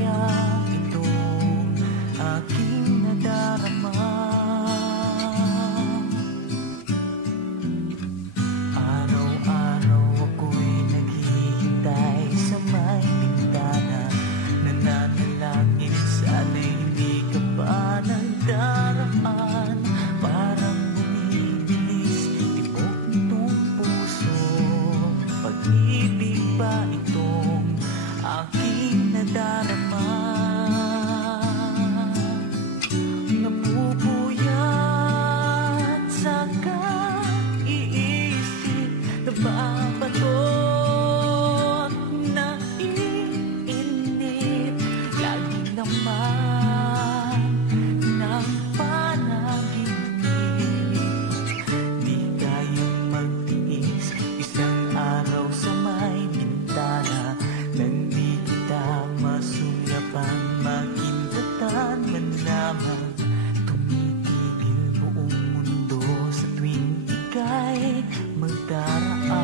kaya ito aking nadarama? Araw-araw ako'y naghihintay sa may bintana, nananalangin sana'y hindi ka pa nagdaraan. Parang bumibilis tibok nitong puso, pag-ibig ba itong aking nadarama? Napupuyat sa kaiisip, nababatot, naiinip, lagi naman ng panaginip. Di kayang magtiis isang araw sa may bintana, nang di kita masulyapan, makintatan man lamang. Tumitigil buong mundo sa tuwing ika'y magdaraan.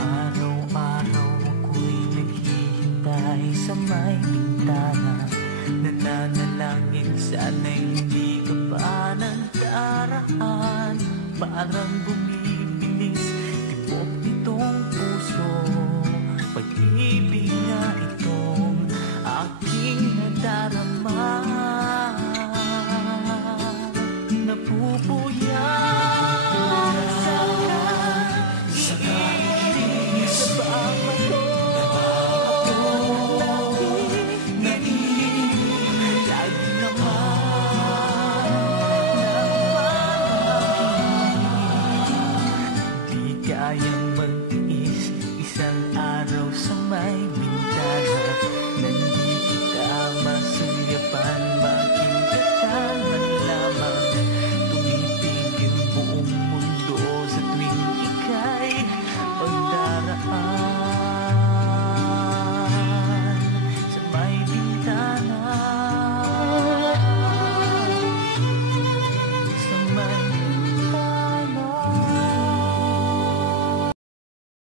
Araw-araw ako'y naghihintay sa may bintana, nananalangin sana'y hindi ka pa nagdaraan. Parang